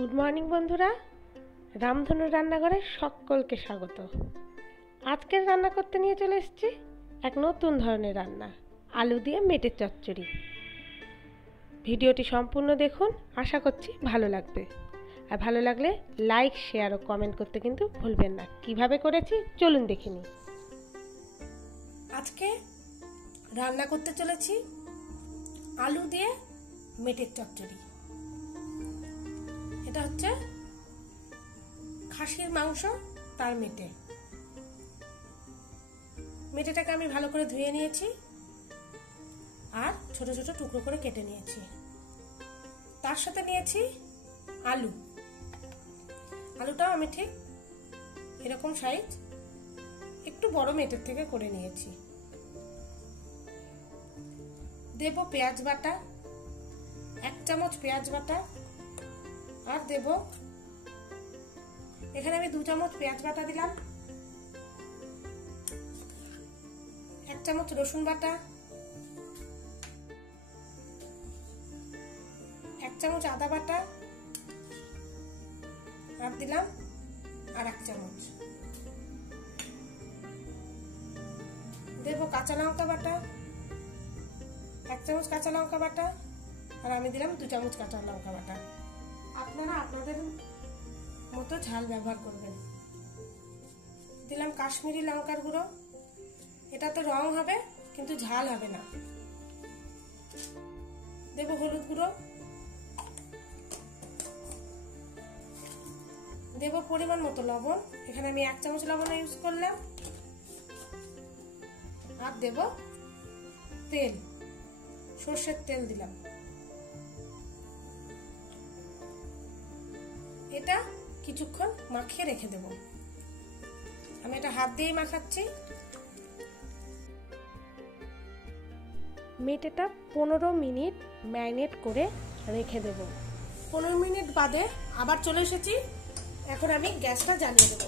Good morning বন্ধুরা, রামধনু রান্নাঘরে সকলকে স্বাগত। আজকের রান্না করতে নিয়ে চলে এসেছি এক নতুন ধরনের রান্না, আলু দিয়ে মেটের চচ্চড়ি। ভিডিওটি সম্পূর্ণ দেখুন, আশা করছি ভালো লাগবে। আর ভালো লাগলে লাইক, শেয়ার ও কমেন্ট করতে কিন্তু ভুলবেন না। কিভাবে করেছি চলুন দেখে নিই। আজকে রান্না করতে চলেছি আলু দিয়ে মেটের চচ্চড়ি। এটা হচ্ছে খাসির মাংস, তার মেটেটাকে আমি ভালো করে ধুয়ে নিয়েছি আর ছোট ছোট টুকরো করে কেটে নিয়েছি। তার সাথে নিয়েছি আলুটাও আমি ঠিক এরকম সাইজ, একটু বড় মেটের থেকে করে নিয়েছি। দেব পেঁয়াজ বাটা, 1 চামচ পেঁয়াজ বাটা, আর দেব এখানে আমি 2 চামচ পেঁয়াজ বাটা দিলাম, 1 চামচ রসুন বাটা, 1 চামচ আদা বাটা, আর দিলাম আর 1 চামচ। দেব কাঁচা লঙ্কা বাটা, 1 চামচ কাঁচা লঙ্কা বাটা, আর আমি দিলাম 2 চামচ কাঁচা লঙ্কা বাটা। আপনারা আপনাদের মতো ঝাল ব্যবহার করবেন। দিলাম কাশ্মীরি লঙ্কার গুঁড়ো, এটা তো রং হবে কিন্তু ঝাল হবে না। দেব হলুদ গুঁড়ো, দেব পরিমাণ মতো লবণ, এখানে আমি 1 চামচ লবণ ইউজ করলাম, আর দেব তেল, সর্ষের তেল দিলাম। এটা কিছুক্ষণ মাখিয়ে রেখে দেব। আমি এটা হাত দিয়েই মাখাচ্ছি। মেটেটা 15 মিনিট ম্যারিনেট করে রেখে দেব। 15 মিনিট বাদে আবার চলে এসেছি। এখন আমি গ্যাসটা জ্বালিয়ে দেব।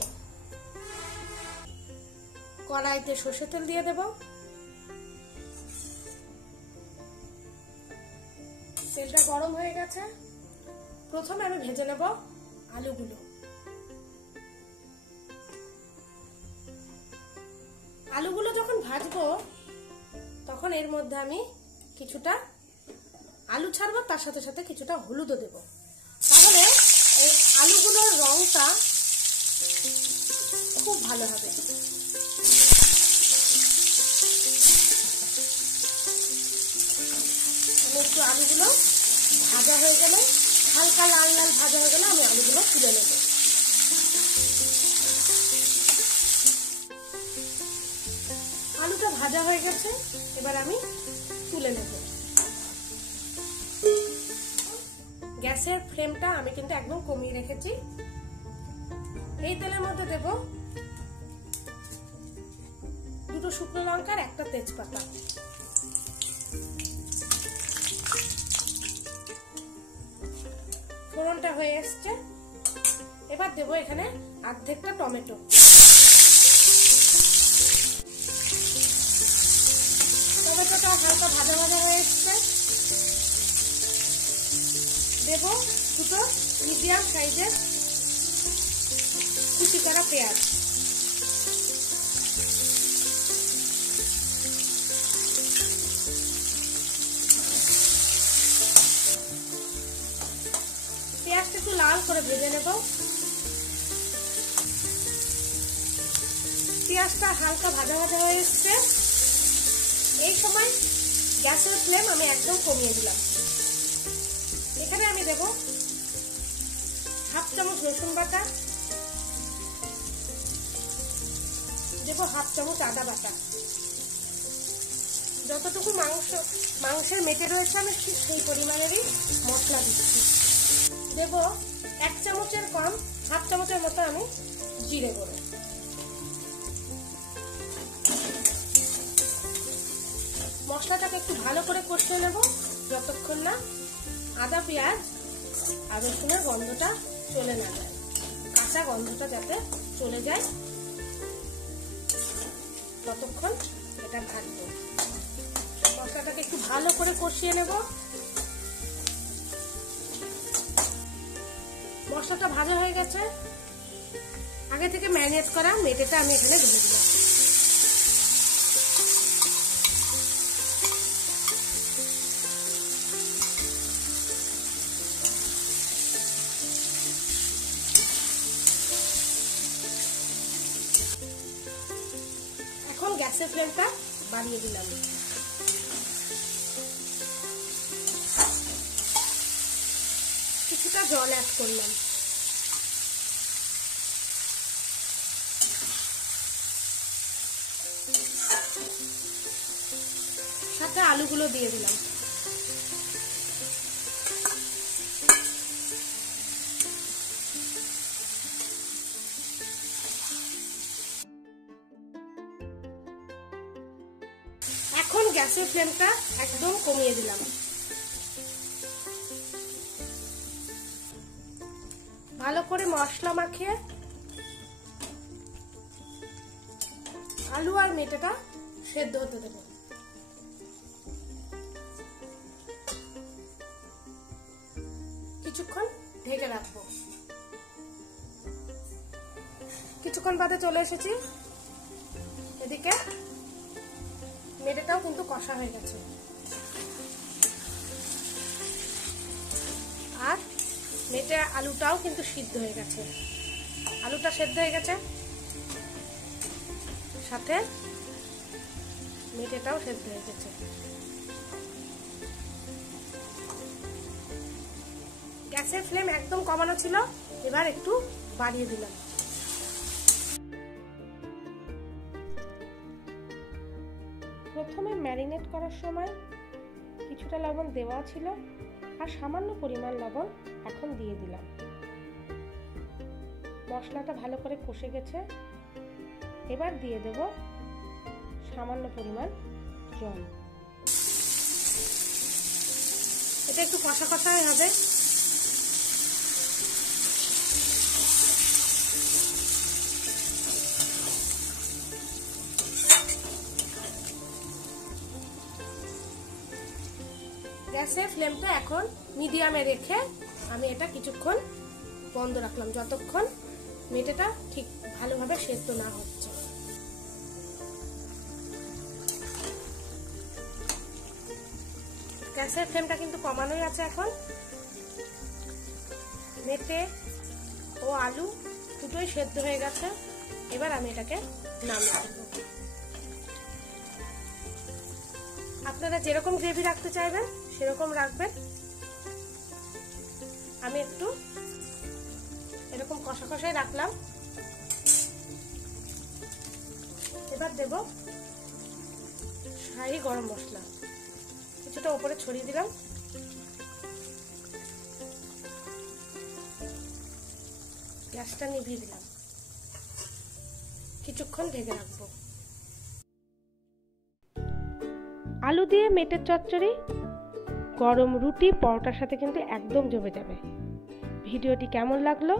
কড়াইতে সর্ষের তেল দিয়ে দেব। তেলটা গরম হয়ে গেছে। প্রথমে আমি ভেজে নেব আলুগুলো। আলুগুলো যখন ভাজবো তখন এর মধ্যে আমি কিছুটা আলু ছাড়বো, তার সাথে সাথে কিছুটা হলুদও দেব। তাহলে এই আলুগুলোর রংটা খুব ভালো হবে। আমি একটু আলুগুলো ভাজা হয়ে গেলে, হালকা লাল লাল ভাজা হয়ে গেলে আমি আলুগুলো তুলে নেব। আলুটা ভাজা হয়ে গেছে, এবার আমি তুলে নেব। গ্যাসের ফ্লেমটা আমি কিন্তু একদম কমিয়ে রেখেছি। এই তেলের মধ্যে দেব 2টো শুকনো লঙ্কা আর 1টা তেজপাতা। ফোড়নটা হয়ে এসছে। এবার দেব এখানে অর্ধেকটা টমেটো। টমেটোটা হালকা ভাজা ভাজা হয়ে এসছে। দেব 2টো মিডিয়াম সাইজের কুচি করা পেঁয়াজ। পেঁয়াজটা একটু লাল করে ভেজে নেব। পেঁয়াজটা হালকা ভাজা ভাজা হয়ে এসছে। এই সময় গ্যাসের ফ্লেম আমি একদম কমিয়ে দিলাম। এখানে আমি দেব 1/2 চামচ রসুন বাটা, দেব 1/2 চামচ আদা বাটা। যতটুকু মাংসের মেটে রয়েছে আমি সেই পরিমাণেরই মশলা দিচ্ছি। দেব 1 চামচের কম, 1/2 চামচের মতো আমি জিরে গুঁড়ো। মশলাটাকে একটু ভালো করে কষিয়ে নেব যতক্ষণ না আদা, পেঁয়াজ আর রসুনের গন্ধটা চলে না যায়। কাঁচা গন্ধটা যাতে চলে যায় ততক্ষণ এটা ভাজবো। মশলাটাকে একটু ভালো করে কষিয়ে নেব। মশলাটা ভাজা হয়ে গেছে। আগে থেকে ম্যারিনেট করা মেটেটা আমি এখানে ঢেলে দিলাম। এখন গ্যাসের ফ্লেমটা বাড়িয়ে দিলাম। কিছুটা জল অ্যাড করলাম। সাথে আলুগুলো দিয়ে দিলাম। এখন গ্যাসের ফ্লেমটা একদম কমিয়ে দিলাম। ভালো করে মশলা মাখিয়ে আলু আর মেটেটা সেদ্ধ হতে দেব। কিছুক্ষণ ঢেকে রাখবো। কিছুক্ষণ বাদে চলে এসেছি। এদিকে মেটেটাও কিন্তু কষা হয়ে গেছে আর মেটে আলুটাও কিন্তু সিদ্ধ হয়ে গেছে। আলুটা সেদ্ধ হয়ে গেছে, সাথে মেটেটাও সেদ্ধ হয়ে গেছে। গ্যাসের ফ্লেম একদম কমানো ছিল, এবার একটু বাড়িয়ে দিলাম। প্রথমে ম্যারিনেট করার সময় কিছুটা লবণ দেওয়া ছিল আর সামান্য পরিমাণ লবণ এখন দিয়ে দিলাম। মশলাটা ভালো করে কষে গেছে, এবার দিয়ে দেব সামান্য পরিমাণ জল। এটা একটু কষা কষাই হবে। গ্যাসের ফ্লেমটা এখন মিডিয়ামে রেখে আমি এটা কিছুক্ষণ বন্ধ রাখলাম, যতক্ষণ মেটেটা ঠিক ভালোভাবে সেদ্ধ না হচ্ছে। গ্যাসের ফ্লেমটা কিন্তু কমানোই আছে। এখন মেটে ও আলু দুটোই সেদ্ধ হয়ে গেছে, এবার আমি এটাকে নামিয়ে দেব। আপনারা যেরকম গ্রেভি রাখতে চাইবেন সেরকম রাখবেন। আমি একটু এরকম কষা কষাই রাখলাম। এবার দেব শাহি গরম মশলা, কিছুটা উপরে ছড়িয়ে দিলাম। গ্যাসটা নিভিয়ে দিলাম, কিছুক্ষণ ঢেকে রাখবো। আলু দিয়ে মেটের চচ্চড়ি গরম রুটি পরোটার সাথে কিন্তু একদম জমে যাবে। ভিডিওটি কেমন লাগলো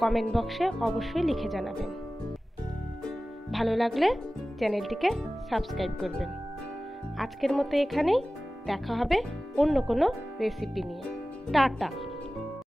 কমেন্ট বক্সে অবশ্যই লিখে জানাবেন। ভালো লাগলে চ্যানেলটিকে সাবস্ক্রাইব করবেন। আজকের মতো এখানেই, দেখা হবে অন্য কোনো রেসিপি নিয়ে। টাটা।